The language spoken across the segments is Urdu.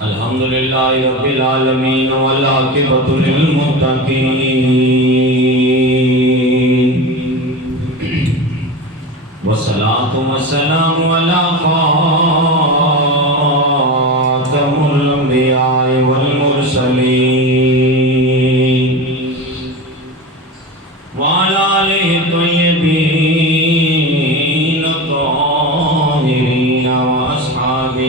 الحمدللہ رب العالمین والعاقبۃ للمتقین والصلاة والسلام علی خاتم الانبیاء والمرسلین وعلی آلہ الطیبین الطاہرین واصحابہ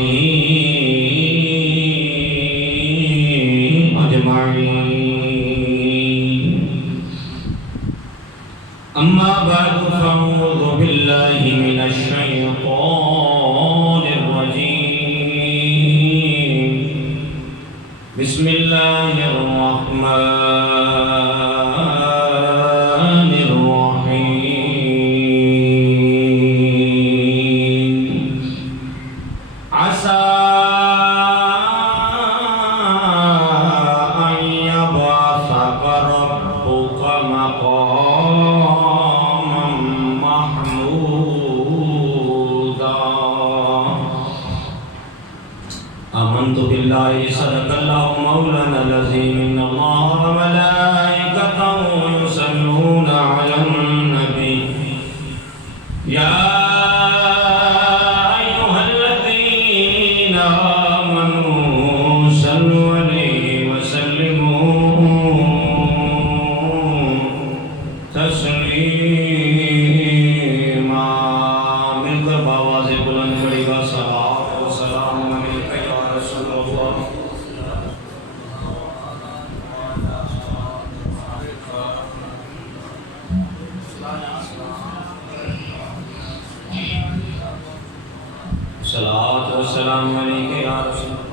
اما بعد فاعوذ باللہ من الشیطان الرجیم بسم اللہ الرحمن الرحیم عسى أن يبعثك ربك مقاما محمودا آمنت بالله صدق الله مولانا العظيم إن الله وملائكته يصلون على النبي يا أيها الذين آمنوا صلوا عليه وسلموا تسليما مل کر بآواز بلند پڑے گا صلاۃ و سلام علیک یا رسول اللہ صلاۃ و سلام علیک یا رسول اللہ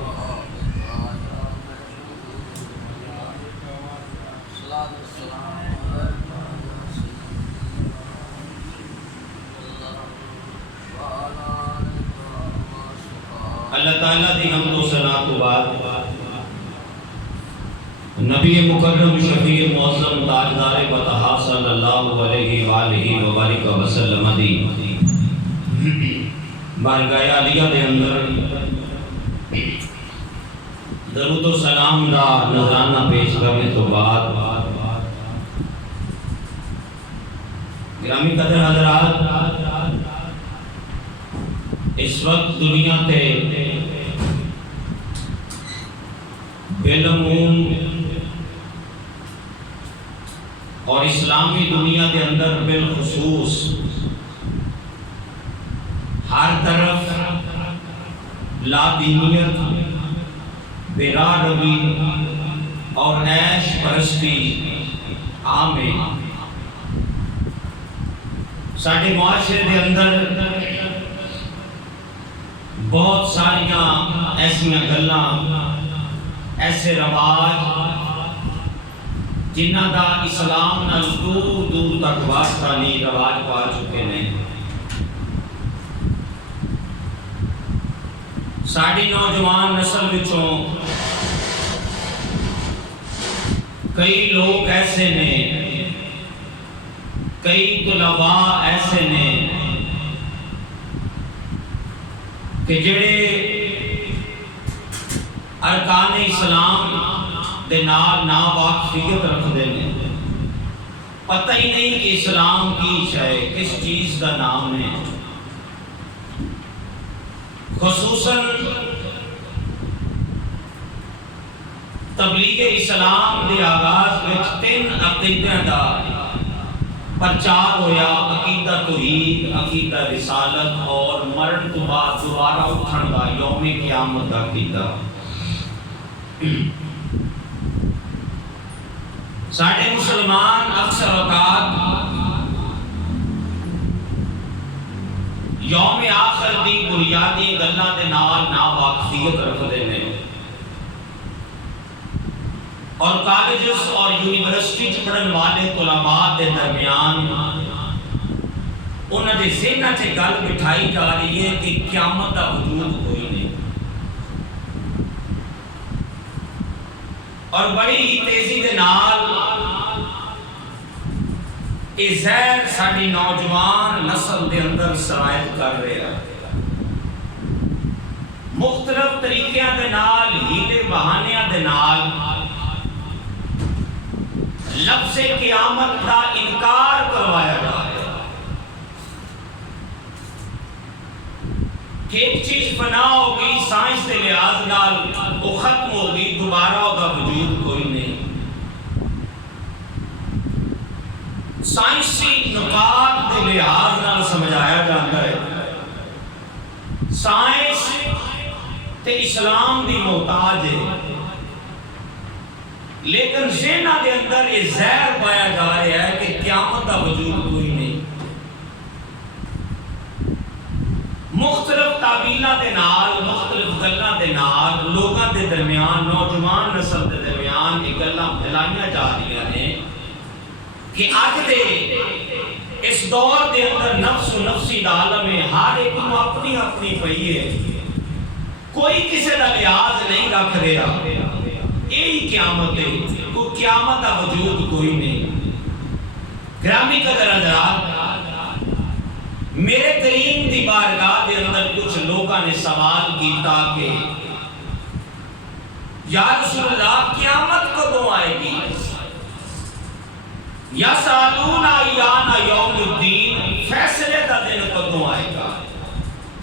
اللہ تعالیٰ دی حمد و ثنا تو بعد نبی مکرم شفیع معظم تاجدار بطحا صلی اللہ علیہ وآلہ وبارک وسلم دی بارگاہ عالیہ دے اندر درود و سلام دا نذرانہ پیش کرنے تو بعد گرامی قدر حضرات اس وقت دنیا تے بالعموم اور اسلامی دنیا کے اندر بالخصوص ہر طرف لا دینیت، بے راہ روی اور عیش پرستی عام ہے۔ ساڑھے معاشرے کے اندر بہت ساریاں ایسیاں گلاں، ایسے رواج جنہ دا اسلام نال دور دور تک واسطہ نہیں، رواج پا چکے ہیں۔ ساڑی نوجوان نسل وچوں کئی لوگ ایسے نے، کئی طلباء ایسے نے کہ جڑے ارکان اسلام دے نال ناواقفیت رکھتے ہیں، پتہ ہی نہیں کہ اسلام کی ہے، کس چیز کا نام ہے۔ خصوصاً تبلیغ اسلام دے آغاز وچ 3 عقیدیاں دا پرچار ہویا، عقیدہ توحید، عقیدہ رسالت اور مرن تو بعد دوبارہ اٹھن دا یوم قیامت دا عقیدہ۔ ساڑھے مسلمان اکثر اوقات یوم آخر دی بنیادی گلاں دے نال ناواقفیت رکھدے ہیں، اور کالجز اور یونیورسٹی پڑھن والے طلباء دے درمیان انہاں دے ذہناں چ گل بٹھائی جا رہی ہے کہ قیامت دا وجود کوئی نہیں، اور بڑی ہی تیزی دے نال یہ زہر ساری نوجوان نسل دے اندر سرایت کر رہے ہیں، مختلف طریقیاں دے نال، ہیلے بہانیاں دے نال لفظ قیامت کا انکار کروایا جا رہا ہے کہ ایک چیز فنا ہو گئی، سائنس کے لحاظ نال وہ ختم ہو گئی، دوبارہ ہوگا وجود کوئی نہیں۔ سائنسی نکات کے لحاظ نال سمجھایا جاتا ہے، سائنس تے اسلام دی محتاج ہے، لیکن ذہنہ دے اندر یہ زہر پایا جا رہا ہے کہ قیامت کا وجود کوئی نہیں۔ مختلف تعبیراں دے نال، مختلف گلاں دے نال لوگاں دے درمیان، نوجوان نسل دے درمیان یہ گلاں پھیلائیاں جا رہی ہیں کہ اج دے اس دور دے اندر نفس و نفسی دا عالم ہے، ہر ایک کو اپنی اپنی پئی ہے، کوئی کسی دا لحاظ نہیں رکھ رہا، یہی قیامت ہے، کوئی قیامت کا وجود کوئی نہیں۔ گرامی قدر حضرات، میرے کریم دی بارگاہ دے اندر کچھ لوگاں نے سوال کیتا کہ یا رسول اللہ قیامت کدوں آئے گی؟ یا سالون ایان یوم الدین، فیصلے کا دن کدوں آئے گا؟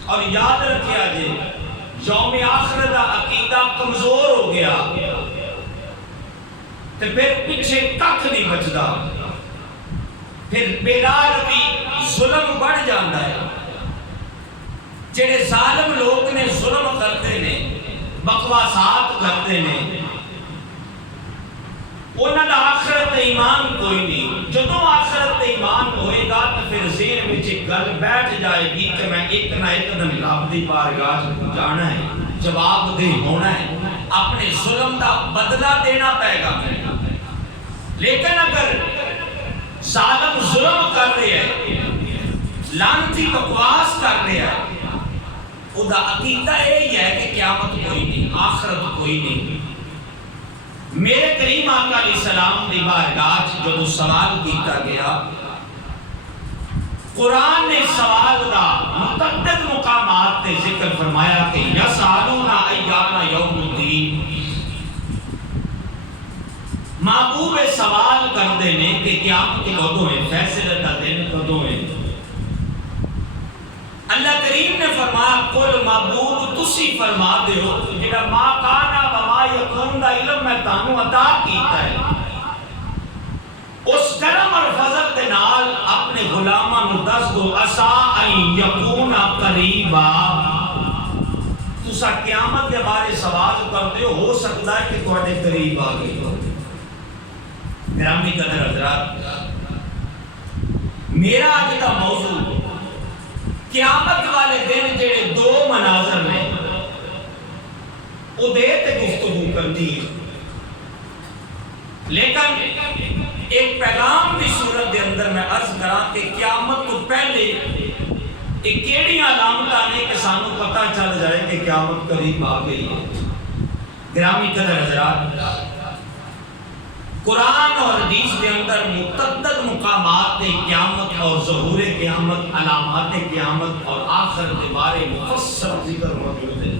اور یاد رکھیا جے یوم آخرت کا عقیدہ کمزور ہو گیا تو پھر پیچھے ککھ نہیں بچدا، پھر بیدار بھی ظلم بڑھ جاتا ہے۔ جڑے ظالم لوگ نے ظلم کرتے نے، بکواسات کرتے نے، انہاں دا آخرت ایمان کوئی نہیں۔ جدوں آخرت ایمان ہوئے گا تو پھر ذہن وچ ایک گل بیٹھ جائے گی کہ میں ایک نہ ایک دن رب دی بارگاہ جانا ہے، جواب دہ ہونا ہے، اپنے ظلم دا بدلہ دینا پائے گا۔ لیکن اگر ظالم ظلم کر رہے ہیں، لعنتی بکواس کر رہے ہیں، وہ دا عقیدہ یہی ہے کہ قیامت کوئی نہیں، آخرت کوئی نہیں۔ میرے کریم آقا علیہ السلام دی بارگاہ جب سوال کیتا گیا، قرآن نے سوال دا متعدد مقامات تے ذکر فرمایا کہ یسالون ایان یوم الدین، محبوب سوال کرتے ہیں کہ قیامت کدوں ہے، فیصلے کا دن کدوں ہے؟ اللہ کریم نے فرمایا قل محبوب تسی فرما دے ہو جڑا ما کانا و ما یکون دا علم میں تانوں عطا کیتا ہے، اس کرم اور فضل دے نال اپنے غلاماں نوں دس دو عسا ان یکون قریبا، تسا قیامت کے بارے سوال کرتے ہو سکتا ہے کہ تواڈے قریب آ گئی ہو۔ گرامی قدر حضرات، میرا آج کا موضوع قیامت والے دن جڑے دو مناظر نے وہ دے تے گفتگو کرتی ہے، لیکن ایک پیغام کی صورت دے اندر میں عرض کرا کہ قیامت تو پہلے ایک کیڑی علامتاں نے کہ سانوں پتہ چل جائے کہ قیامت قریب آ گئی ہے۔ گرامی قدر حضرات، قرآن اور حدیث کے اندر متعدد مقامات قیامت اور ظہور قیامت، علامات قیامت اور آخرت کے بارے مفصل ذکر موجود ہے۔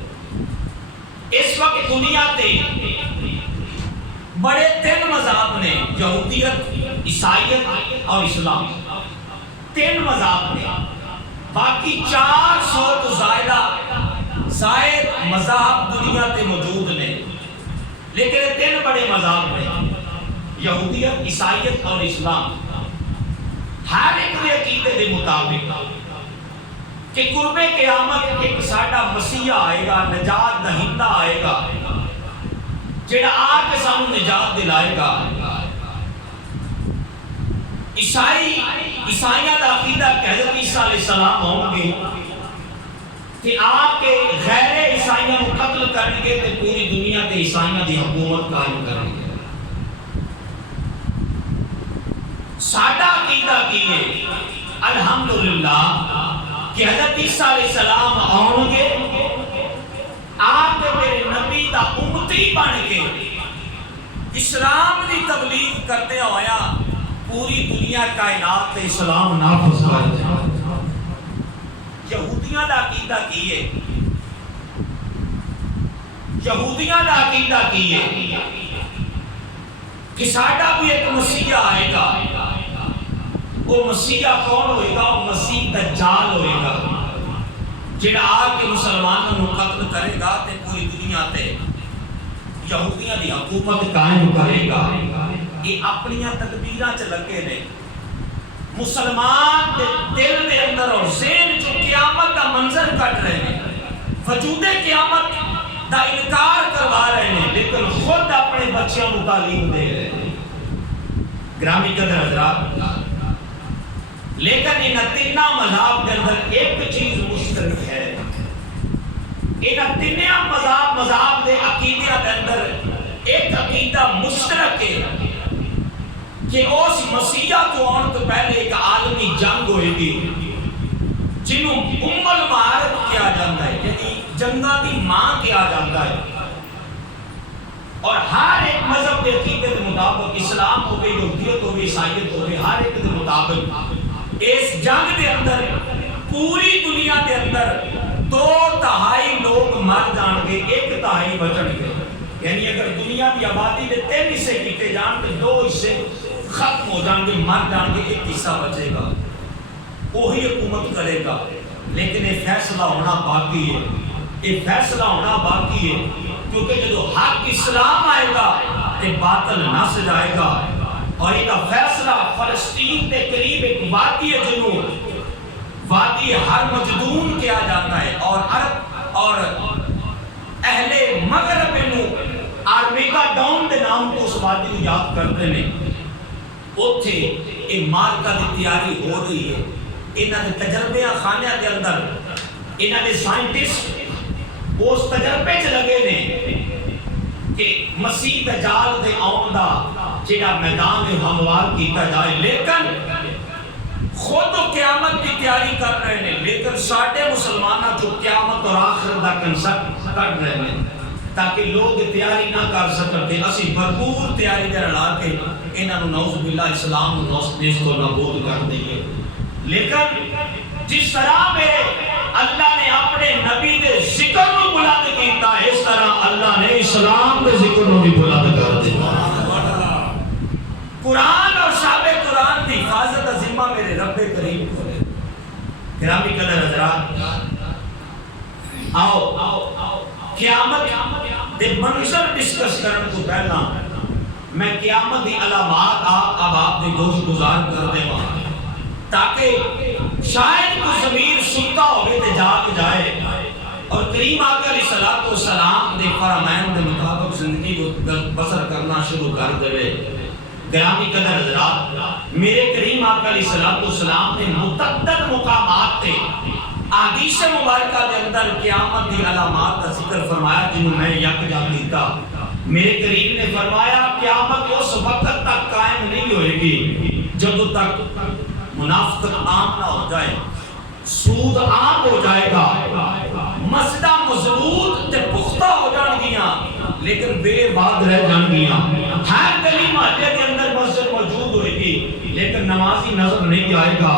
اس وقت دنیا تے بڑے تین مذہب نے، یہودیت، عیسائیت اور اسلام، تین مذہب نے، باقی 400 تو زائد مذہب دنیا تے موجود نے، لیکن یہ تین بڑے مذہب نے، یہودیت، عیسائیت اور اسلام۔ ہر ایک کے عقیدے کے مطابق کہ قرب قیامت ایک ساڈا مسیح آئے گا، نجات دہندہ آئے گا، جڑا آ کے سانوں نجات دلائے گا۔ عیسائیاں دا عقیدہ کہ حضرت عیسیٰ علیہ السلام ہوں گے کہ آ کے غیر عیسائیوں کو قتل کریں گے تو پوری دنیا تے عیسائیاں دی حکومت قائم کریں گے۔ ساڈا عقیدہ کی ہے الحمدللہ کہ حضرت عیسیٰ علیہ السلام آؤں گے، آپ میرے نبی دا امتی بن کے اسلام دی تبلیغ کرتے ہویا پوری دنیا کائنات تے اسلام نافذ کر دے. یہودیاں دا عقیدہ کی ہے؟ یہودیاں دا عقیدہ کی ہے کہ ساڈا بھی ایک مسیح آئے گا. وہ مسیح کون ہوئے گا؟ وہ مسیح دجال ہوئے گا جڑا آ کے مسلمانوں کو قتل کرے گا تے پوری دنیا تے یہودیاں دی حکومت قائم کرے گا. یہ اپنی تدبیراں چ لگے نے. مسلمان دے دل دے اندر اور ذہن جو قیامت دا منظر کٹ رہے ہیں، وجود قیامت دا انکار کروا رہے ہیں، لیکن خود اپنے بچیاں کو تعلیم دے رہے ہیں. گرامی قدر حضرات، لیکن ان تینوں مذہب کے اندر ایک چیز مشترک ہے. ان تینوں مذہب کے عقیدے کے اندر ایک عقیدہ مشترک ہے کہ اس مسیح کو آنے تو پہلے ایک عالمی جنگ ہوئے گی جنہوں المعارک کیا جاتا ہے، یعنی جنگاں دی ماں کیا جاتا ہے. اور ہر ایک مذہب کے عقیدے کے مطابق، اسلام ہو گئی، یہودیت ہو گئی، عیسائیت ہو گئی، ہر ایک کے مطابق اس جنگ کے اندر پوری دنیا کے اندر 2/3 لوگ مر جان گے، 1/3 بچن گے. یعنی اگر دنیا کی آبادی کے 3 حصے کیتے جان تو 2 حصے ختم ہو جان گے، مر جان گے، 1 حصہ بچے گا، وہی حکومت کرے گا. لیکن یہ فیصلہ ہونا باقی ہے، یہ فیصلہ ہونا باقی ہے، کیونکہ جب حق اسلام آئے گا تو باطل نس جائے گا. اور یہ فیصلہ فلسطین کے قریب ایک وادی ہے جنوں وادی ہر مجدون کیا جاتا ہے، اور عرب اور اہل مغرب انہوں آرمیگا ڈاؤن کے نام کو اس وادی کو یاد کرتے ہیں. اوتھے یہ مارکا کی تیاری ہو رہی ہے. انہاں دے تجربے خانے کے اندر انہاں دے سائنٹسٹ اس تجربے چ لگے نے کہ مسیح دجال دے آن دا جڑا میدان میں ہموار کیتا جائے. لیکن خود قیامت کی تیاری کر رہے ہیں، لیکن ساڈے مسلمانوں جو قیامت اور آخرت دا کنسپٹ کر رہے ہیں تاکہ لوگ تیاری نہ کر سکتے. اسی بھرپور تیاری دے لا کے انہاں نو نعوذ باللہ اسلام نو نیست و نابود کر دئیے. لیکن جس طرح میرے اللہ نے اپنے نبی دے ذکر کو بلند کیتا، اس طرح اللہ نے اسلام دے ذکر کو بھی بلند کر دیا. قرآن اور صحابہ قرآن کی حفاظت کا ذمہ میرے رب کریم کو ہے. گرامی قدر حضرات، آؤ قیامت دے منظر ڈسکس کرنے کو پہلا میں قیامت دی علامات آپ دے گوش گزار کر دے وہاں، تاکہ شاید کوئی ضمیر ستا ہوئے تے جاگ جائے اور کریم آقا علیہ الصلوۃ والسلام دے فرمائن دے مطابق زندگی کو بسر کرنا شروع کر دے. گرامی قدر حضرات، میرے کریم آقا علیہ الصلوۃ والسلام نے متعدد مقامات تے احادیث مبارکہ کے اندر قیامت دی علامات کا ذکر فرمایا جنہوں میں یکجا کیتا. میرے کریم نے فرمایا قیامت اس وقت تک قائم نہیں ہوئے گی جب تک منافقت عام نہ ہو جائے، سود عام ہو جائے گا، مسجدہ مضبوط تے پختہ ہو جان گیاں لیکن بے باد رہ جان گیاں. ہر گلی محلے کے اندر مسجد موجود ہوئے گی لیکن نمازی نظر نہیں آئے گا.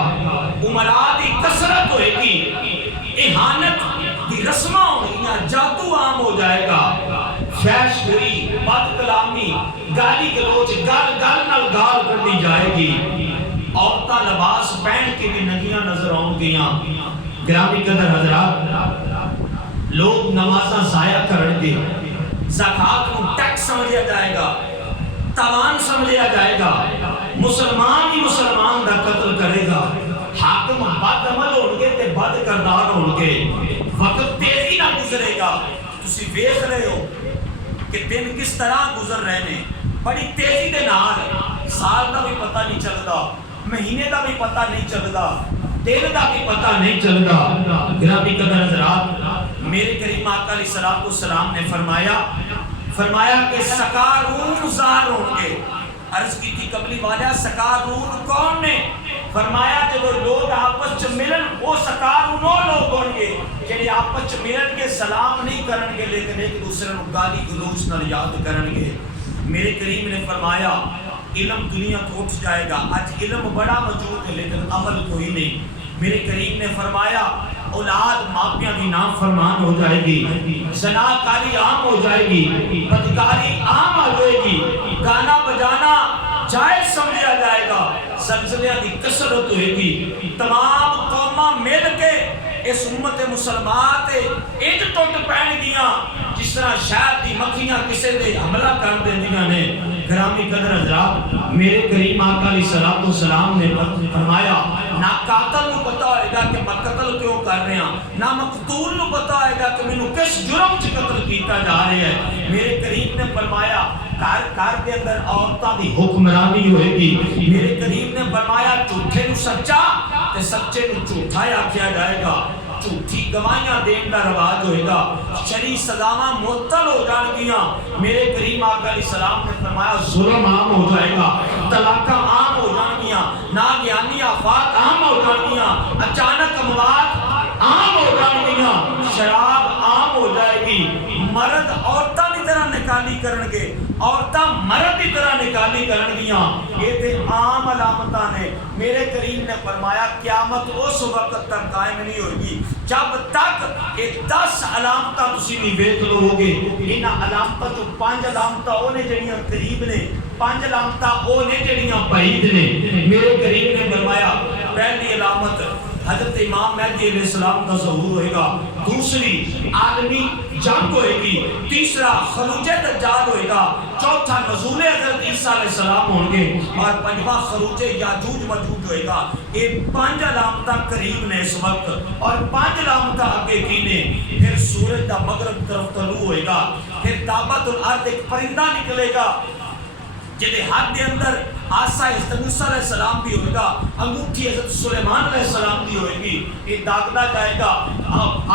عمراء کی کثرت ہوئے گی، اہانت کی رسماں ہوگیاں، جادو عام ہو جائے گا، فحش گوئی، بد کلامی، گالی گلوچ، گل نال گال کرنی جائے گی. عورتاں لباس پہن کے بھی ننگیاں نظر آؤں گیاں. گرامی قدر حضرات، لوگ نمازاں ضائع کریں گے، زکات کو ٹیکس سمجھا جائے گا، تاوان سمجھا جائے گا، مسلمان ہی مسلمان دا قتل کرے گا، حاکم بد عمل ہون گے تے بد کردار ہون گے. وقت تیزی نہ گزرے گا. تسی دیکھ رہے ہو کہ دن کس طرح گزر رہے ہیں، بڑی تیزی دے نال. سال دا بھی پتہ نہیں چلدا، مہینے دا بھی پتہ نہیں چلدا، دن دا بھی پتہ نہیں چلدا. گرامی قدر حضرات، میرے کریم آقا علیہ الصلوۃ والسلام نے فرمایا کہ سکارون ظاہر ہوں گے. عرض کی تھی قبلی والا سکارون کون نے؟ فرمایا جب لوگ آپس چ ملن وہ سکارون وہ لوگ ہوں گے جنہیں آپس چ ملن کے سلام نہیں کرن گے لیکن ایک دوسرے کو گالی گلوچ نال یاد کرن گے. میرے کریم نے فرمایا علم دنیا کو اٹھ جائے گا. آج علم بڑا موجود ہے لیکن عمل کوئی نہیں. میرے کریم نے فرمایا اولاد ماپیاں کی نام فرمان ہو جائے گی, زناکاری عام ہو جائے گی, بدکاری عام آ جائے گی, گانا بجانا جائز سمجھا جائے گا, زلزلیاں کی کثرت ہوئے گی, تمام قوماں مل کے اس امت مسلمان تے اج ٹوٹ پین گیاں جس طرح شہد دی مکھیاں کسے دے حملہ کر دیندیاں نے. گرامی قدر حضرات, میرے کریم آقا علیہ الصلوۃ والسلام نے فرمایا نہ قاتل کو پتہ ہوئے گا کہ میں قتل کیوں کر رہے ہیں, نہ مقتول کو پتہ ہوئے گا کہ مینوں کس جرم سے قتل کیتا جا رہا ہے. میرے کریم نے فرمایا گھر کے اندر عورتاں دی حکمرانی ہوئے گی. میرے کریم نے فرمایا جھوٹے نو سچا تے سچے نو جھوٹا آکھیا جائے گا, جھوٹی گواہیاں دین کا رواج ہوئے گا, شرعی سزاواں معطل ہو جان گیاں. میرے کریم آقا علیہ السلام نے فرمایا ظلم عام ہو جائے گا, طلاقاں عام ہو جان گیاں, ناگہانی آفات عام ہو جان گیاں, اچانک اموات عام ہو جان گیاں, شراب عام ہو جائے گی, مرد عورتاں دی طرح نکالی کرن گے, عورتاں مرد دی طرح نکالی کرن گیاں. یہ تے عام علامتاں نے. میرے کریم نے فرمایا قیامت اس وقت تک قائم نہیں ہوگی جب تک یہ 10 علامتاں تسی نہیں ویکھ لو گے. انہاں علامتاں جو 5 علامتاں او نے جڑیاں قریب نے, 5 علامتاں او نے جڑیاں بعید نے. میرے کریم نے فرمایا پہلی علامت حضرت امام مہدی علیہ السلام کا ظہور ہوئے گا, دوسری عالمی جنگ ہوئے گی, تیسرا خروج دجال ہوئے گا, چوتھا نزول حضرت عیسیٰ علیہ السلام ہوں گے, اور پنجواں خروج یاجوج ماجوج ہوئے گا. یہ 5 علامتاں قریب نے اس وقت, اور 5 علامتاں آگے کی نے. پھر سورج دا مغرب طرف طلوع ہوئے گا, پھر دابت الارض ایک پرندہ نکلے گا جدے ہاتھ دے اندر آسا حضرت موسیٰ علیہ السلام بھی ہوئے گا, انگوٹھی حضرت سلیمان علیہ السلام بھی ہوئے گی. یہ داغدا جائے گا,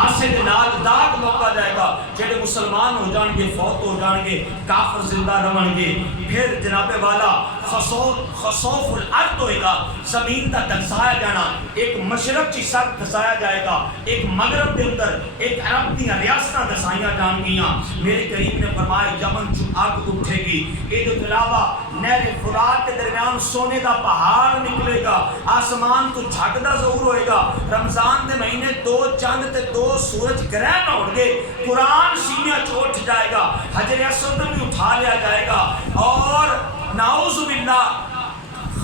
آسے دے نال داغ موقع جائے گا, جڑے مسلمان ہو جان گے فوت ہو جان گے, کافر زندہ رہن گے. پھر جناب والا خسوف الارض ہوئے گا, زمین دا دھسایا جانا, ایک مشرق چی سب دھسایا جائے گا, ایک مغرب دے اندر ایک عرب دیاں ریاستاں دھسائیاں جان گیاں. میرے کریم نے فرمایا یمن چوں اگ اٹھے گی, یہ جو علاوہ نہر فرات کے درمیان سونے دا پہاڑ نکلے گا, آسمان تو جھٹ دا ظہور ہوئے گا. رمضان دے مہینے 2 چاند تے 2 سورج گرہن ہون گے, قرآن سینہ چ اٹھ جائے گا, حجر اسود بھی اٹھا لیا جائے گا, اور نعوذ باللہ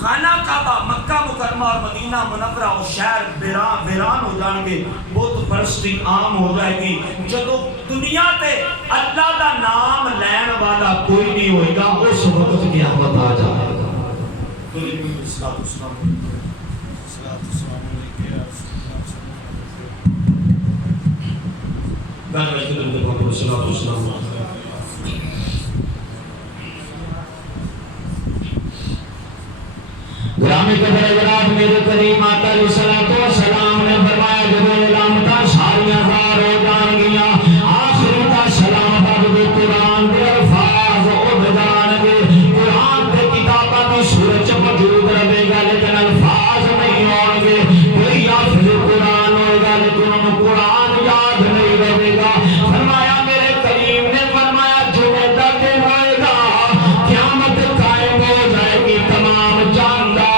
خانہ کعبہ مکہ مکرمہ اور مدینہ منورہ وہ شہر ویران ہو جان گے, بت پرستی عام ہو جائے گی. جدو دنیا تے اللہ دا نام لین والا کوئی نہیں ہوئے گا, اس وقت قیامت آ جائے گا. گرامی قدر حضرات, میرے کریم آقا علیہ السلام نے فرمایا جو علامتاں ساریاں ظاہر ہو جان گیاں, آخری دا سلام پڑھ دے قرآن دے الفاظ اٹھ جان گے. قرآن دے کتاباں دی صورت موجود رہے گا لیکن الفاظ نہیں ہون گے. کوئی حافظ قرآن ہوئے گا لیکن انہوں قرآن یاد نہیں رہے گا. فرمایا میرے کریم نے فرمایا جمعہ تک ہوئے گا, قیامت قائم ہو جائے گی, تمام جاندار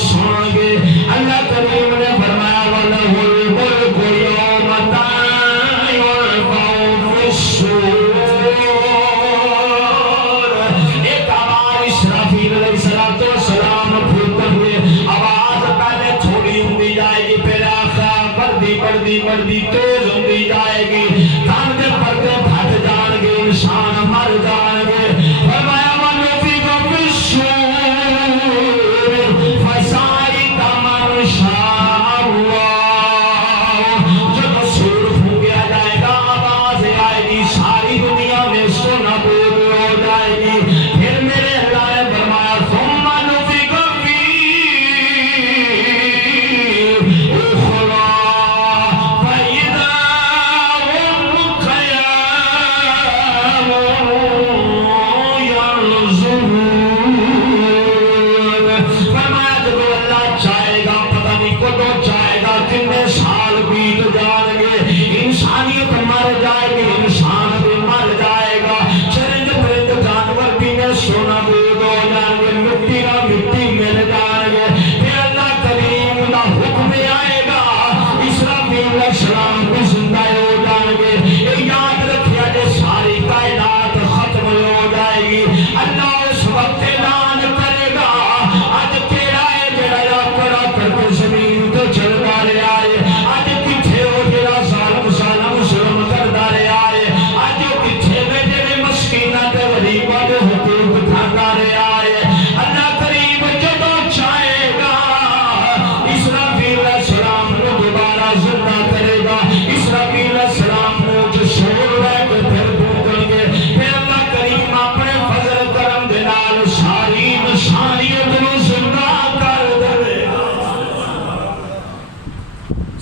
سن گے. اللہ کریم نے فرمایا وَلَهُ الْمُلْكُ يَوْمَ يُنفَخُ فِي الصُّورِ. ایک آواز اسرافیل علیہ السلام پھوٹتے ہوئے آواز پہلے تھوڑی ہوندی جائے گی, پھر آخر بڑھتی تیز ہوندی جائے گی, کان کے پردے پھٹ جان گے, انسان مر جان گے. فرمایا وَنُفِخَ فِي الصُّورِ فَإِذَا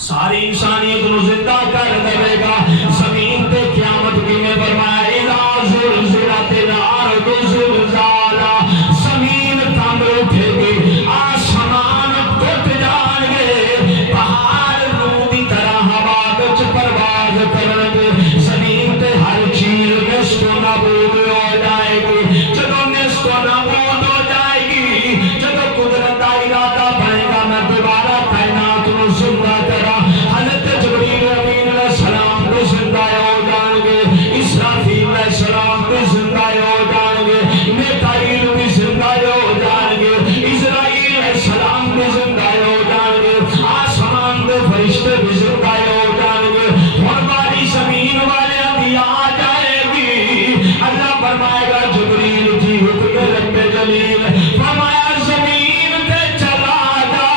ساری انسانیت نو زندہ کر دے گا زمین تے قیامت کی میں فرمایا اذا زلزلت الارض زلزالہ زمین کمب اٹھے گی آسمان ٹوٹ جان گے پہاڑ روح دی طرح ہوا وچ پرواز کرن گے زمین تے ہر چیز نشت و نابود ہو جائے گی جدوں نشت و نابود ہو جائے گی جدوں قدرت دا ارادہ بنے گا میں دوبارہ کائنات نو زندہ کرا حضرت جبریل امین علیہ السلام بھی زندہ ہو جان گے اسرافیل علیہ السلام بھی زندہ ہو جان گے میکائیل بھی زندہ ہو جان گے اسرائیل علیہ السلام بھی زندہ ہو جان گے آسمان کے فرشتے بھی زندہ ہو جان گے اور باری زمین والے بھی آ جائے گی اللہ فرمائے گا جبریل جی حکم رب جلیل فرمایا زمین تے چلا جا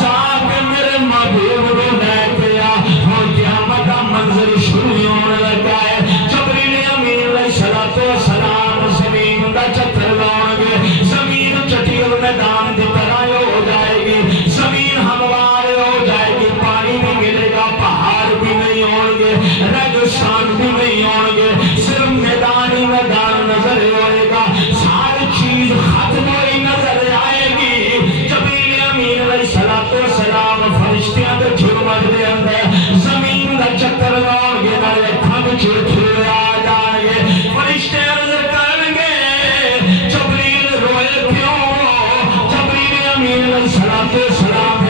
جا کے میرے محبوب کو لے کے آ اور قیامت کا منظر شروع ہونے لگا ہے جبریل امین علیہ السلام زمین کا چکر لاؤ گے زمین چٹیل میدان کی طرح ہو جائے گی زمین ہموار ہو جائے گی پانی بھی ملے گا پہاڑ بھی نہیں ہوں گے ریگستان بھی نہیں ہوں گے صرف میدان ہی میدان نظر ہوئے گا ساری چیز ختم ہوئی نظر آئے گی جبریل امین علیہ السلام فرشتیاں دے جھرمٹ دے اندر زمین دا چکر لاؤ گے نہ کھم چھڑ آ جائیں گے فرشتے عرض کریں گے جبریل روئے کیوں جبریل امین علیہ السلام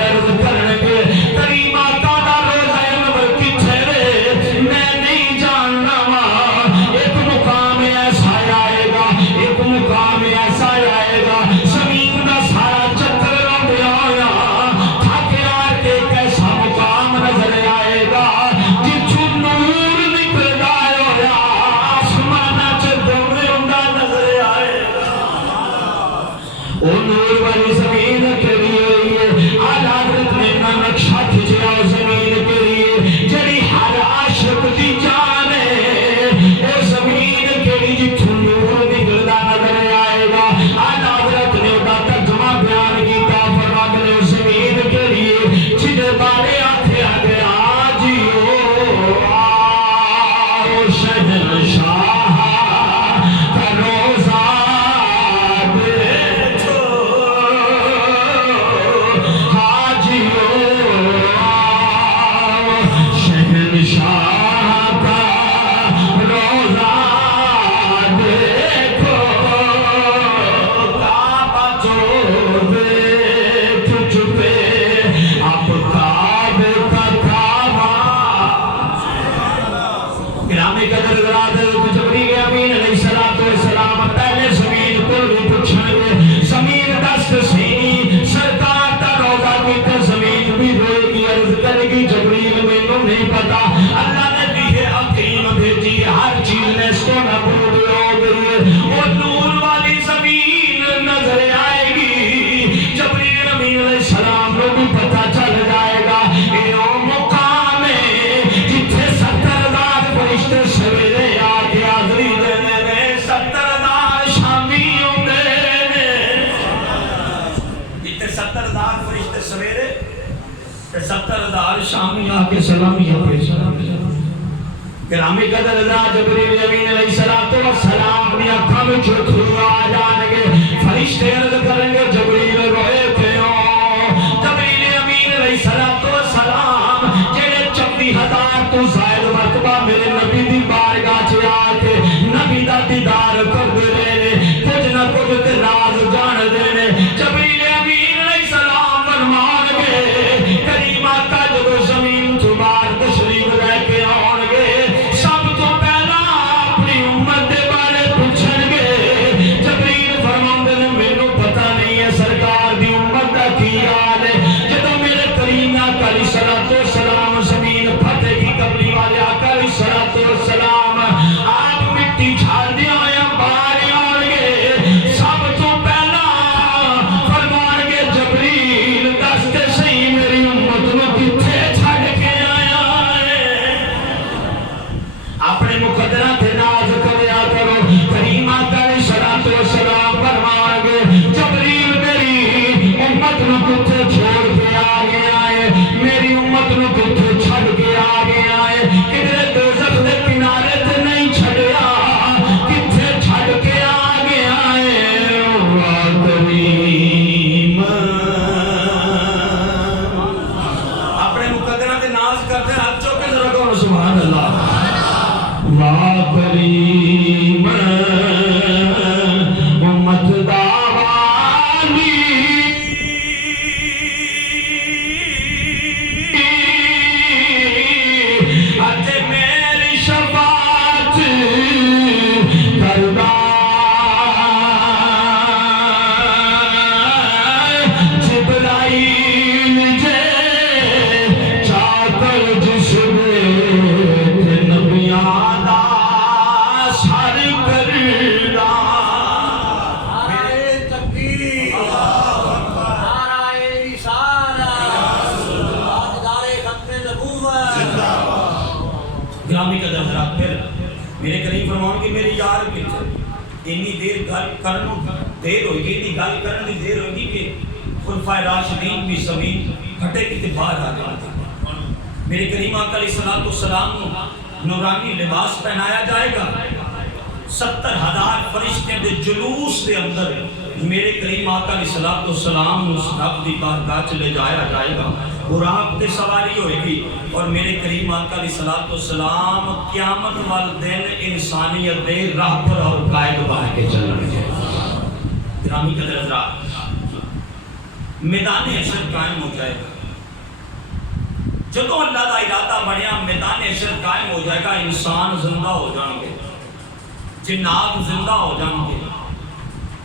عرض کریں گے کریم آقا دا روزہ انور کتھے رے میں نہیں جاننا وا ایک مقام ایسا آئے گا ایک مقام ایسا آئے گا زمین دا سارا چکر لگیا ہوا تھکے آ کے ایک ایسا مقام نظر آئے گا جتھوں نور نکلدا ہوا آسماناں چ دوڑے ہوندا نظر آئے گا او نور والی زمین کے لیے اعلیٰ حضرت نے اپنا نقشہ کھچیا زمین کے لیے جڑی ہر عاشق دی جان ہے او زمین کے لیے جتھوں نور نکلدا نظر آئے گا اعلیٰ حضرت نے ادا ترجمہ بیان کیتا فرما کے زمین کے لیے جدے بارے آکھیا گیا جیو آؤ شہنشاہ کا روزہ دیکھو حاجیو آؤ شہنشاہ کا روزہ دیکھو کعبہ تو دیکھ چکے اب کعبے کا کعبہ گرامی قدر برادر جبریل امین علیہ السلام پہلے زمین کو بھی پوچھیں گے زمین دست سی سرکار کا روزہ کی تو زمین بھی روئے گی عرض کرے گی جبریل مینوں نہیں پتا اللہ نے بھی ہے حکیم بھیجی ہر چیز نے اس کو نبود ہو گئی ہے اور نور والی زمین نظر آئے گی جبریل امین علیہ السلام کو بھی پتا چل جائے گا اے او مقام ہے جتھے 70,000 فرشتے سویرے آ کے حاضری دینے نے 70,000 شامی ہوندے نے جتھے 70,000 فرشتے سویرے تے 70,000 شامی آ کے سلامیاں پیش کرتے ہیں گرامی قدر اللہ جبریل امین علیہ السلام نے اکھاں وچ تھرو آ جان گے فرشتے عرض کریں گے جبریل روئے کیوں جبریل امین علیہ السلام جڑے 24,000 تو زائد مرتبہ میرے نبی دی بارگاہ چ آ کے نبی دا دیدار کردے رہے نے کچھ نہ کچھ تے راز جان دے نے جبریل امین علیہ السلام فرمان گے کریم آقا جو زمین تو باہر تشریف لے کے آن گے سب تو پہلا اپنی امت دے بارے پوچھن گے جبریل فرماندے نے مینوں پتہ نہیں ہے سرکار دی امت دا کی حال ہے جدوں میرے کریم آقا علیہ السلام زمین فتح کی قبلی والے آقا علیہ السلام آپ مٹی چھال دیا یا باہر آن گے سب تو پہلا فرمان گے جبریل دس تے صحیح میری امت نو کتھے چھڈ کے آیا ہے اپنے مقدرہ تے ناز کریا کرو کریم آقا علیہ السلام فرمان گے جبریل میری امت نو کتھے چھوڑ کے آ گیا ہے میری امت کریم امت دا والی اتے میری شفاعت کردا جبرائیل جے چاکر جس دے نبیاں دا سر کردا نعرہ تکبیر، نعرہ رسالت، تاجدار ختم نبوت۔ گرامی قدر حضرات، پھر میرے کریم فرماؤں کہ میرے یار کتنے اتنی دیر گل کرنوں دیر ہوئی گی، اتنی گل کرن دی دیر ہوئی گی کہ خلفائے راشدین بھی سمیت پھٹے کتے باہر آ جاتے ہیں۔ میرے کریم آقا علیہ السلام کو نورانی لباس پہنایا جائے گا، 70,000 فرشتے دے جلوس دے اندر میرے کریم آقا علیہ السلام اس رب دی بارگاہ چ لے جایا جائے گا، براق تے سواری ہوئے گی، اور میرے کریم آقا علیہ السلام قیامت وال دن انسانیت دے راہبر اور قائد بن کے چلیں گے۔ گرامی قدر حضرات، میدان حشر قائم ہو جائے گا۔ جدو اللہ کا ارادہ بنیا میدان حشر قائم ہو جائے گا، انسان زندہ ہو جائیں گے، جنات زندہ ہو جائیں گے،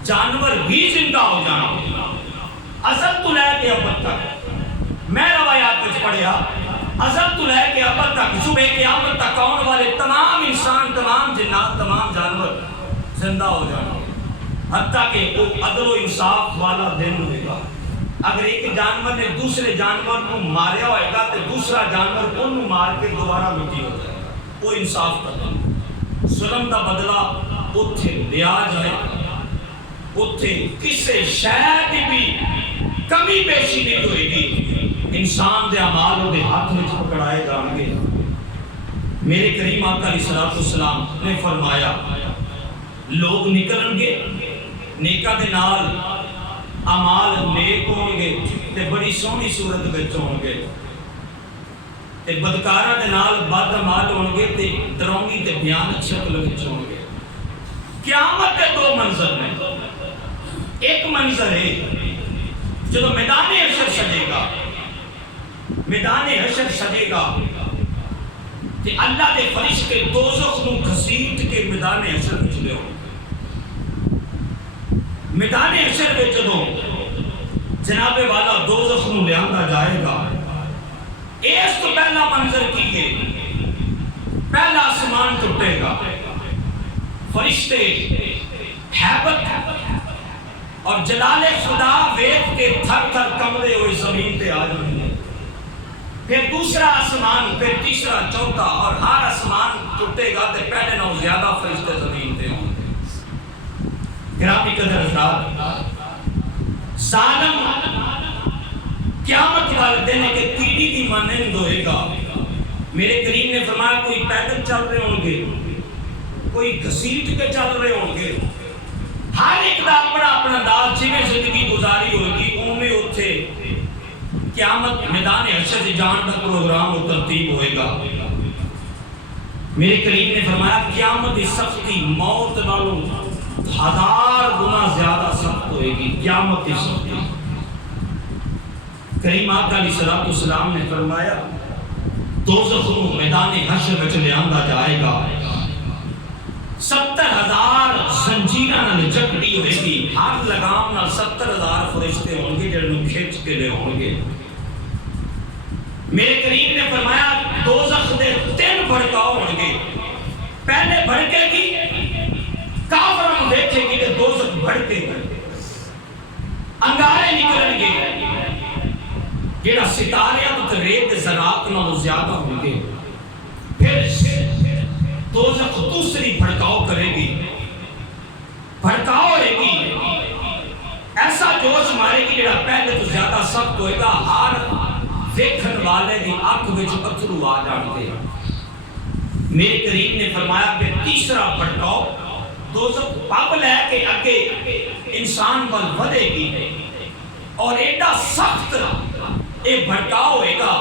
جانور بھی زندہ ہو جائیں گے، ازل تو لے کے اب تک میں روایات کچھ پڑھیا، ازل تو لے کے اب تک صبح قیامت تک آنے والے تمام انسان، تمام جنات، تمام جانور زندہ ہو جائیں گے، حتیٰ کہ وہ عدل و انصاف والا دن ہوئے گا۔ اگر ایک جانور نے دوسرے جانور کو ماریا ہوئے گا تو دوسرا جانور انہوں مار کے دوبارہ مٹی ہو جائے گا، وہ انصاف کرتا۔ ظلم دا بدلہ اتھے لیا جائے، اتھے کسے شاید بھی کمی بیشی نہیں ہوئے گی، انسان دے اعمال دے ہاتھ میں پکڑائے جائیں گے۔ میرے کریم آقا علیہ السلام نے فرمایا لوگ نکلن گے نیکاں دے نال، اعمال نیک ہون گے تے بڑی سونی صورت وچ ہون گے، تے بدکاراں دے نال بد اعمال ہون گے تے ڈراؤنی تے بھیانک شکل وچ ہون گے۔ قیامت کے دو منظر نے، ایک منظر ہے جدو میدان حشر سجے گا، میدان حشر سجے گا تے اللہ دے فرشتے دوزخ نو گھسیٹ کے میدان حشر وچ لے آؤ۔ میدان حشر وچ جدوں جناب والا دوزخ نو لیا جائے گا، اس تو پہلا منظر کی ہے، پہلا آسمان ٹوٹے گا، فرشتے ہیبت اور جلال خدا ویکھ کے تھر تھر کمرے ہوئے زمین پہ آ جائیں گے، پھر دوسرا آسمان، پھر تیسرا، چوتھا، اور ہر آسمان ٹوٹے گا تو پہلے نہ زیادہ فرشتے زمین پہ ہوں گے۔ گرامی قدر حضرات، ظالم قیامت والے دن کے تیڑی کی مانند ہوئے گا۔ میرے کریم نے فرمایا کوئی پیدل چل رہے ہوں گے، کوئی گھسیٹ کے چل رہے ہوں گے، ہر ایک دا اپنا اپنا انداز جویں زندگی گزاری ہوئے گی اوویں اوتھے قیامت میدان حشر سے جان کا پروگرام و ترتیب ہوئے گا۔ میرے کریم نے فرمایا قیامت کی سختی موت نالوں 1000 گنا زیادہ سخت ہوئے گی۔ قیامت کی سختی، کریم آقا علیہ السلام نے فرمایا دوزخ نو میدان حشر وچ لے آندا جائے گا، 70,000 زنجیراں نال جکڑی ہوئے گی، ہر لگام نال 70,000 فرشتے ہوں گے جڑے نوں کھچ کے لے ہوں گے۔ میرے کریم نے فرمایا دوزخ دے 3 بھڑکاؤ ہوں گے، پہلے بھڑکے گی کافروں دیکھے گی کہ دوزخ بھڑکے گی، انگارے نکلن گے جڑا ستاریاں تے ریت ذرات نالوں زیادہ ہوں گے، پھر دوزخ دوسری بھڑکاؤ کرے گی، بھڑکاؤ ہوئے گی، ایسا جوش مارے گی جڑا پہلے تو زیادہ سخت ہوئے گا، ہر دیکھن والے دی آنکھ وچ اتھرو آ جان گے۔ میرے کریم نے فرمایا کہ تیسرا بھڑکاؤ دوزخ پب لے کے اگے انسان ول ودے گی اور ایڈا سخت اے بھڑکاؤ ہوئے گا،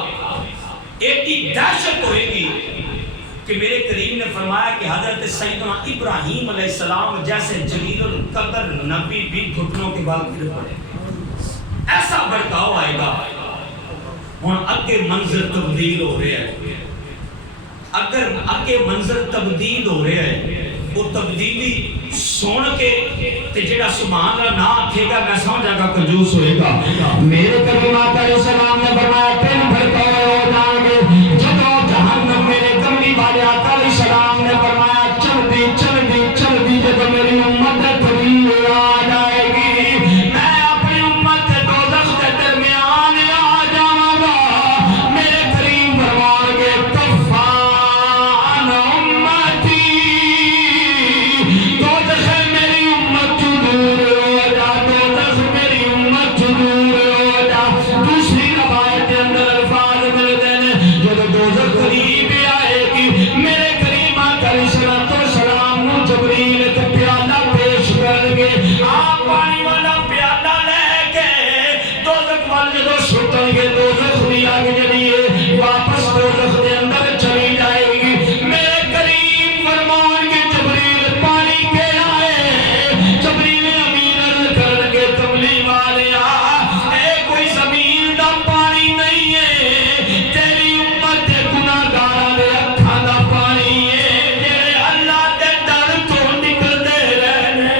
ایڈی دہشت ہوئے گی کہ میرے کریم نے فرمایا کہ حضرت سیدنا ابراہیم علیہ السلام جیسے جلیل القدر نبی بھی گھٹنوں کے بال گر پڑے، ایسا بھڑکاؤ آئے گا۔ ہن اگے منظر تبدیل ہو رہا ہے، اگر اگے منظر تبدیل ہو رہا ہے، وہ تبدیلی سن کے تے جڑا سبحان اللہ نہ آکھے گا میں سمجھا گا کنجوس ہوئے گا۔ میرے کریم آقا علیہ السلام نے فرمایا تین بھڑکاؤ ہو جائیں گے جدو جہنم میرے کملی والے آقا علیہ السلام نے فرمایا چل دی جدو میری امت طویل آ جائے گی میں اپنی امت دوزخ کے درمیان آ جاؤں گا۔ میرے کریم فرمان گے کفان امتی دوزخ میری امت دور ہو جا، دوزخ میری امت دور ہو جا۔ دوسری روایت کے اندر الفاظ ملتے ہیں جب دوزخ قریب آئے گی میرے کریم آقا علیہ السلام نو جبریل ایک پیالہ پیش کر گے، آپ پانی والا پیالہ لے کے دوزخ والے جدو سٹن گے دوزخ دی آگ جڑی ہے واپس دوزخ دے اندر چلی جائے گی۔ میرے کریم فرمان کے جبریل پانی کے آئے، جبریل امین عرض کر کے کملی والے اے کوئی زمین دا پانی نہیں ہے، تیری امت دے گناہگاراں دے اکھاں دا پانی ہے جڑے اللہ دے در تو نکلدے رہنے۔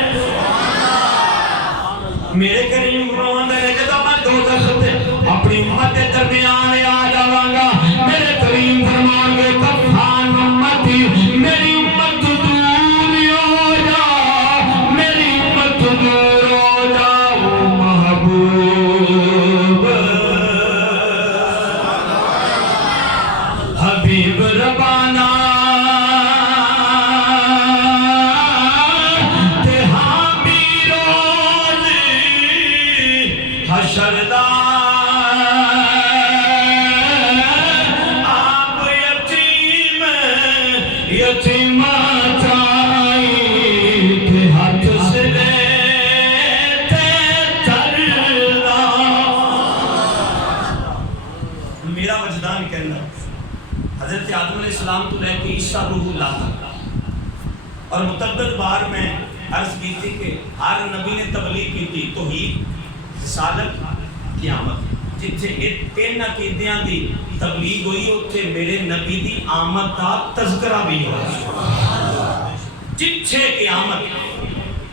میرے کریم فرمان دے جدوں میں دوزخ تے اپنی امت دے درمیان آ جاواں گا، میرے کریم فرمان گے کفان امتی میری امت دور ہو جا، میری امت دور ہو جا۔ او محبوب حبیب ربانا تے ہاں بھی روز حشر دا آپ یتیم چائی تے ہاتھ سے لیتے ترلا۔ میرا وجدان کہنا حضرت آدم علیہ السلام تو لے کے عیسیٰ روح اللہ تک، اور متعدد بار میں عرض کی تھی کہ ہر نبی نے تبلیغ کی تھی توحید، رسالت، قیامت۔ جتھے تین عقیدیاں دی تبلیغ ہوئی اتھے میرے نبی دی آمد دا تذکرہ بھی ہوا۔ جتھے قیامت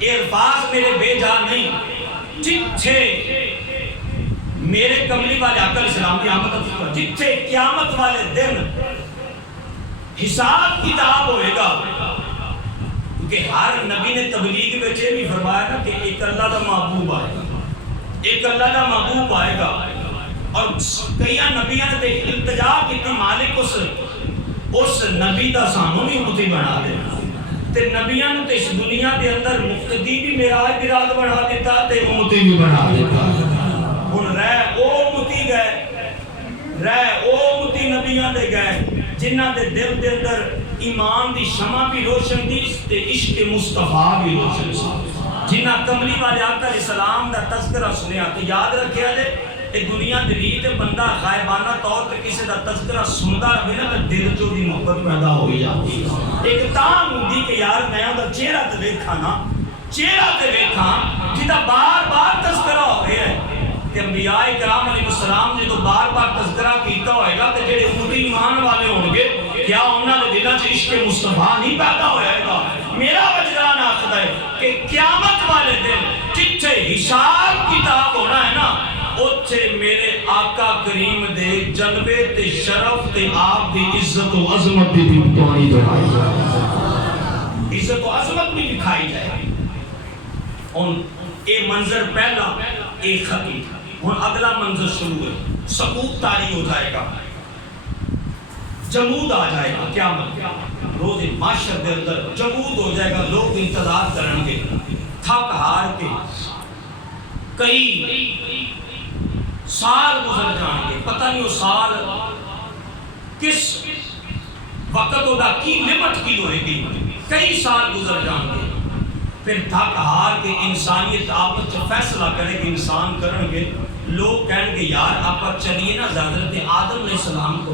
یہ الفاظ میرے بے جا نہیں، جتھے میرے کملی والے آقا علیہ السلام کی آمد دا تذکرہ، جتھے قیامت والے دن حساب کتاب ہوئے گا، کیونکہ ہر نبی نے تبلیغ میں یہ بھی فرمایا نا کہ ایک اللہ دا محبوب آئے گا، ایک اللہ دا محبوب آئے گا، اور کئی نبیاں نے التجا کی تھی مالک اس نبی دا سانوں بھی امتی بنا دے، تے نبیاں نے اس دنیا دے اندر مقتدی بھی میراج دی رات بنا دیتا تے امتی بھی بنا دیتا۔ ہن رہ او امتی گئے، رہ او امتی نبیاں دے گئے جنہاں دے دل دے اندر ایمان دی شمع بھی روشن دی تے عشق مصطفیٰ بھی روشن سی، جنہاں کملی والے آقا علیہ السلام دا تذکرہ سنیا۔ تو یاد رکھیا جے ایک دنیا دی ریت بندہ غائبانہ طور پہ کسی دا تذکرہ سندا رہے نا تو دل چوں دی محبت پیدا ہوئی جاتی ہے۔ ایک تام ہوندی کہ یار میں اوندا چہرہ تے ویکھاں نا، چہرہ تے ویکھاں جدا بار بار تذکرہ ہو رہا ہے کہ انبیاء کرام علیہ السلام جدوں بار بار تذکرہ کیتا ہوئے گا تے جڑے امتی ایمان والے ہون گے کیا انہاں دے دلاں وچ عشق مصطفیٰ نہیں پیدا ہوئے گا؟ میرا وجدان آکھدا ہے کہ قیامت والے دن جتھے حساب کتاب ہونا ہے نا اتھے میرے آقا کریم دے جلوے تے شرف تے آپ دی عزت و عظمت دی دکھائی جائے، عزت و عظمت بھی دکھائی جائے۔ اور اے منظر پہلا ایک ختم، اور اگلا منظر شروع ہے، سقوط طاری ہو جائے گا، جمود آ جائے گا، قیامت روز معاشر دے اندر جمود ہو جائے گا، لوگ انتظار کریں گے تھک ہار کے، کئی سال گزر جائیں گے، پتہ نہیں وہ سال کس وقت ہوگا، کی لمٹ کی ہوئے گی، کئی سال گزر جائیں گے، پھر تھک ہار کے انسانیت آپس فیصلہ کرے کہ انسان کریں گے، لوگ کہیں گے یار آپ چلیے نا حضرت آدم علیہ السلام کو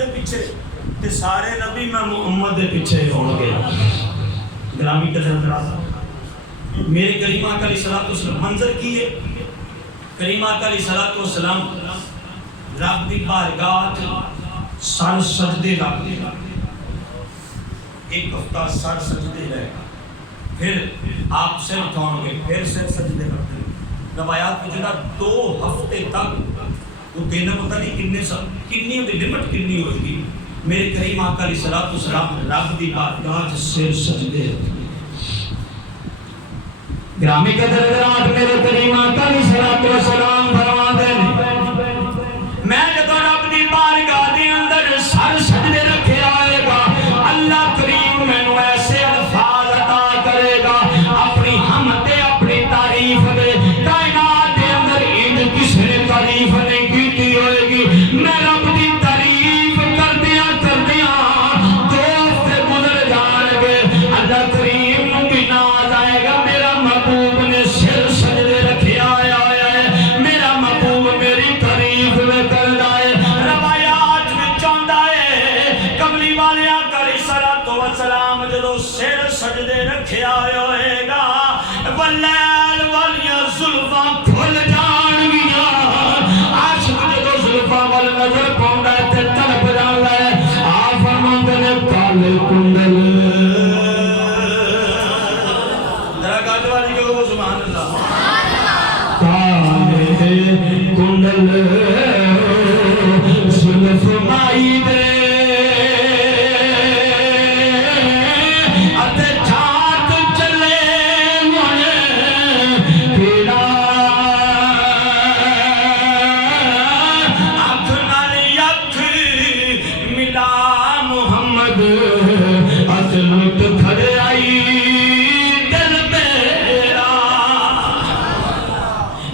دے پیچھے تے سارے نبی میں محمد دے پیچھے ہون گے گرامی قدر حضرات میرے کریم آقا علیہ السلام منظر کی ہے کریم آقا علیہ السلام رب دی بارگاہ سر سجدے رکھ دے ایک ہفتہ سر سجدے رہے پھر آپ سر اٹھاؤں گے پھر سر سجدے رکھ دے روایات میں جنہا 2 ہفتے تک وہ دینا پتہ نہیں کنی ہوتی لمٹ کنی ہوتی میرے کریم آقا علیہ السلام رب دی بارگاہ سر سجدے رکھ دے گرامی قدر حضرات میرے کریم آقا علیہ السلام فرما دے میں جب رب دی بارگاہ دے اندر سر سجدے رکھے آئے گا اللہ کریم میں نو ایسے الفاظ عطا کرے گا اپنی حمد اپنی تعریف دے کائنات دے اندر ان کسی نے تعریف نہیں کیتی ہوئے گی میں رب دی تعریف کردیاں 2 ہفتے گزر جان گے اللہ کریم نو بھی ناز آئے گا میرا محبوب نے سر سجدے رکھے آیا ہے میرا محبوب میری تعریف میں کر دائے روایات میں چاندہ ہے کملی والے آقا علیہ السلام جدو سر سجدے رکھے آیا ہوئے گا واللیل والیاں زلفاں کھل جان گیا عاشق جدو زلفاں وال نظر پاؤندا ہے تے تڑپ جاندا ہے آپ فرماندے نے کالے کنڈل کنڈل زلف مائی دے اتے جھاک چلے من پیڑا اکھ نال اکھ ملا محمد اتے لٹ کھڑے آئی دل میرا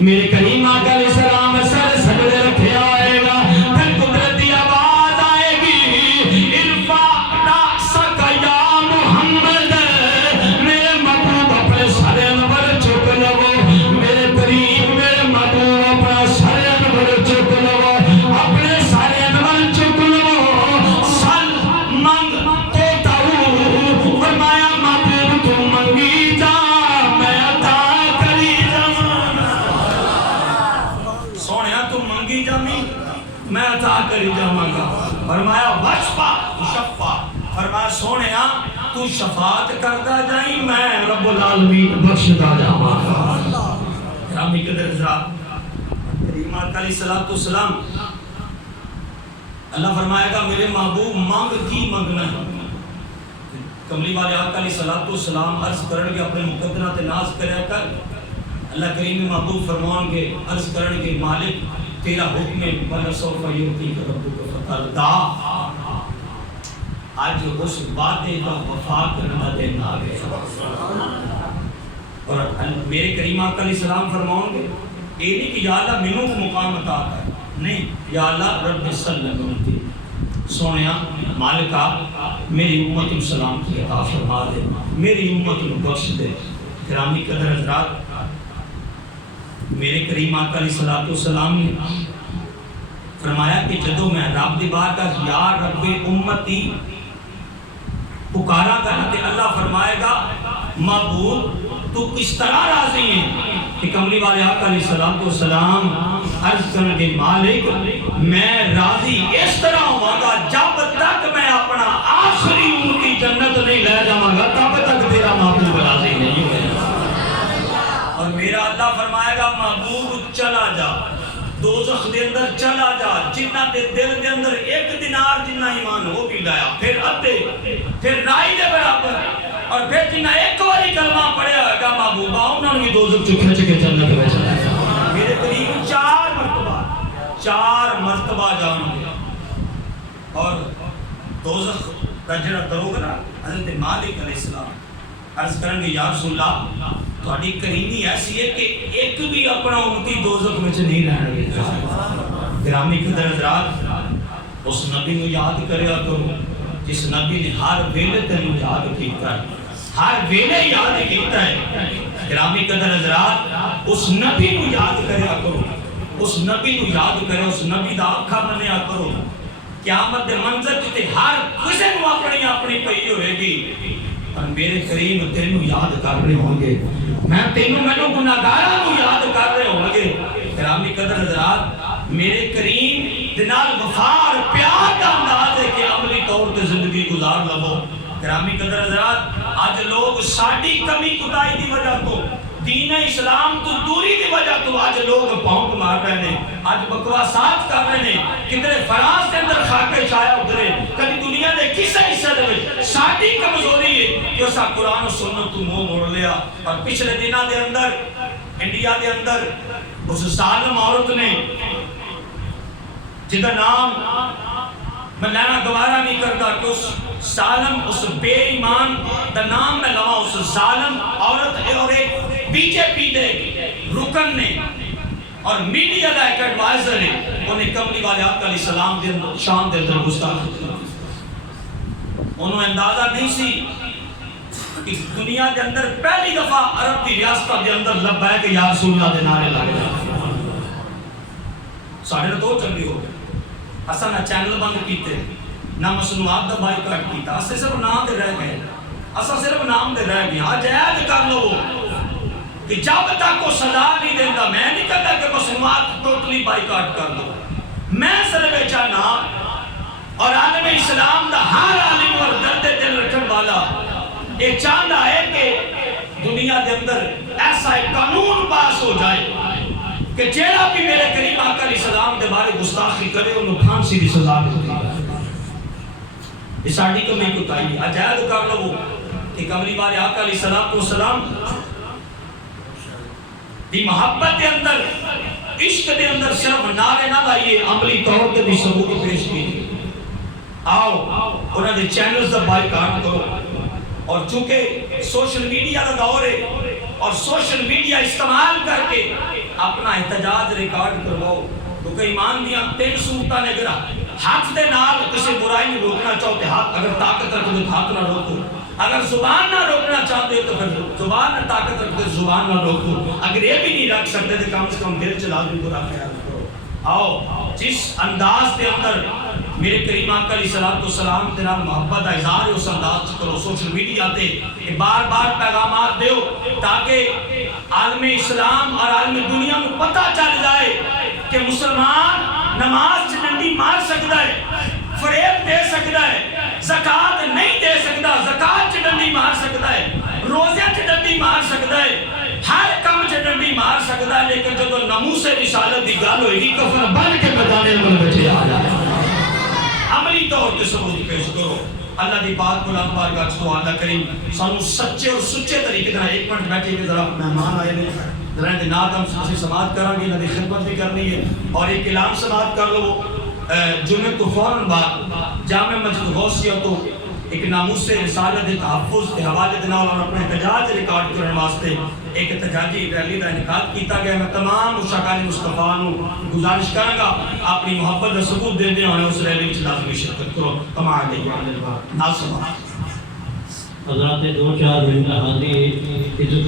میرے کریم آقا علیہ السلام سر سجدے رکھے آئے گا پھر قدرتی آواز آئے گی ارفع رأسک یا محمد میرے محبوب اپنے سر انور چک لو میرے کریم میرے محبوب اپنا سر انور چک لو اپنے سر انور چک لو سل منگ تو تاؤ فرمایا محبوب تو منگی جا میں عطا کری زمان سونیا تو منگی جامی میں عطا کری جاواں گا فرمایا وشفا شفا فرمایا سونیا تو شفاعت کردا جائیں میں رب العالمین بخشدا جاواں گا گرامی قدر حضرات کریم آقا علیہ السلام اللہ فرمائے گا میرے محبوب مانگ کی منگنا ہے کملی والے آقا علیہ السلام عرض کرن گے اپنے مقدرات ناز کرے کر اللہ کریم محبوب فرمان کے عرض کرن کے مالک تیرا حکم وَلَسَوْفَ يُعْطِيكَ رَبُّكَ فَتَرْضَىٰ آج اس وعدے کا وفا کرنا دن آ گیا اور میرے کریم آقا علیہ السلام فرماؤں گے یہ نہیں کہ یا اللہ منوں کو مقام عطا کر نہیں یا اللہ رب سلم امتی سونیا مالکہ میری امت السلام کی عطا فرما دے میری امت بخش دے گرامی قدر حضرات میرے کریم آقا علیہ السلام نے فرمایا کہ جدو میں رب دی بارگاہ یا رب امتی پکارا کرنا تے اللہ فرمائے گا محبوب تو کس طرح راضی ہیں کہ کملی والے آقا علیہ السلام عرض کرنے کے مالک میں راضی اس طرح ہوں گا جب تک میں اپنا آخری ان کی جنت نہیں لے جاؤں گا تب تک تیرا محبوب راضی نہیں ہے اور میرا اللہ فرمائے گا محبوب چلا جا دوزخ دے اندر چلا جا جنہ دے دل دے اندر 1 دینار جنہ ایمان ہو بھی لایا پھر ادھے پھر رائی دے برابر اور پھر جنہ ایک واری کلمہ پڑھیا ہوگا محبوبہ انہوں نے دوزخ چکھے چکے جنت میں چلا میرے قریب 4 مرتبہ جان گیا اور دوزخ کا جڑا دروگنا حضرت مالک علیہ السلام عرض کریں گے یا رسول اللہ تھوڑی کریمی ایسی ہے کہ ایک بھی اپنا امتی دوزخ میں سے نہیں رہنے گے گرامی قدر حضرات اس نبی کو یاد کریا کرو جس نبی نے ہر ویلے تینوں یاد کیتا ہے ہر ویلے یاد کیتا ہے گرامی قدر حضرات اس نبی کو یاد کریا کرو اس نبی کو یاد کرو اس نبی دا آقا منیا کرو قیامت دے منظر تے ہر کسے نو اپنی اپنی پئی ہوئے گی پر میرے کریم تینوں یاد کر رہے ہوں گے میں تینوں مینوں گناہگاراں نو یاد کر رہے ہوں گے گرامی قدر حضرات میرے کریم دے نال وفا اور پیار دا انداز ہے کہ عملی طور تے زندگی گزار لو گرامی قدر حضرات آج لوگ ساڈی کمی کوتاہی دی وجہ تو دین اسلام تو دوری دی وجہ تو آج لوگ پونک مار رہے ہیں آج بکواسات کر رہے ہیں کتنے فرانس کے اندر خاکے چھایا اترے کبھی دنیا دے کسے حصے دے ساڈی کمزوری ہے کہ اسا قرآن و سنت تو منہ موڑ لیا اور پچھلے دنوں دے اندر انڈیا دے اندر اس ظالم عورت نے جدا نام میں لینا گوارا نہیں کرتا کہ اس ظالم اس بے ایمان دا نام میں لوا اس ظالم عورت اور ایک بی جے پی دے رکن نے اور میڈیا دا ایک ایڈوائزر نے انہیں کملی والے آقا علیہ السلام دے شان دے اندر گستاخ انہوں اندازہ نہیں سی کہ دنیا دے اندر پہلی دفعہ عرب کی ریاستہ دے اندر لبیک یا رسول اللہ دے نعرے لگے ساڑھے دو چنگی ہو گئے اسا نہ چینل بند کیتے نہ مصنوعات دا بائیکاٹ کیتا اسے صرف نام دے رہ گئے اسا صرف نام دے رہ گئے آج عید کر لو کہ جب تک کو سزا نہیں دینا میں نہیں کہتا کہ مصنوعات ٹوٹلی بائیکاٹ کر لو میں صرف چاہنا اور عالم اسلام دا ہر عالم اور درد دل رکھن والا یہ چاہتا ہے کہ دنیا دے اندر ایسا ایک قانون پاس ہو جائے کہ جیڑا بھی میرے کریم آقا علیہ السلام دے بارے گستاخی کرے انہوں پھانسی دی سزا ملتی ہے یہ ساڑھی کمی کوتاہی عجائد کر لو کہ کملی والے آقا علیہ السلام دی محبت دے اندر عشق دے اندر صرف نعرے نہ لائیے عملی طور پہ بھی ثبوت پیش کی آؤ انہوں نے چینلز دا بائیکاٹ کرو اور چونکہ سوشل میڈیا دا دور ہے اور سوشل میڈیا استعمال کر کے اپنا احتجاج ریکارڈ کرواؤ کیونکہ ایمان دیاں تین صورتاں نے اگر ہاتھ دے نال کسی برائی نہیں روکنا چاہتے ہاتھ اگر طاقت رکھو تو ہاتھ نہ روکو اگر زبان نہ روکنا چاہتے تو پھر زبان نہ طاقت رکھتے زبان نہ روکو اگر یہ بھی نہیں رکھ سکتے تو کم سے کم دل چلا دیں برا خیال کرو آؤ جس انداز کے اندر میرے کریم آقا علیہ السلام کے نام محبت کا اظہار اس انداز کرو سوشل میڈیا تے بار بار پیغامات دیو تاکہ عالم اسلام اور عالم دنیا میں پتہ چل جائے کہ مسلمان نماز چنڈی مار سکتا ہے فریب دے سکتا ہے زکاة نہیں دے سکتا زکاة چنڈی مار سکتا ہے روزے چنڈی مار سکتا ہے ہر کم چنڈی مار سکتا ہے لیکن جب ناموس رسالت دی گل ہوئے گی کفن بن کے میدان عمل بچے آ جائے عملی طور پہ ثبوت پیش کرو اللہ دی بات بلند بارگاہ چھو اللہ کریم سانو سچے اور سچے طریقے سے ایک منٹ بیٹھے ہوئے ذرا مہمان آئے ہیں ذرا نعت ہم سے سماعت کریں گے انہوں نے خدمت بھی کرنی ہے اور ایک کلام سماعت کر لو جمعہ تو فوراً بعد جامع مسجد غوثیہ تو ایک ناموس رسالت تحفظ کے حوالے دینا اور اپنے احتجاج ریکارڈ کرنے واسطے ایک احتجاجی ریلی کا انعقاد کیتا گیا میں تمام مشاکان مصطفیٰ گزارش کروں گا اپنی محبت کا ثبوت دے دیں اور اس ریلی میں لازمی شرکت کرو تمام ناصرہ حضرات دو چار منٹ حاضری عزت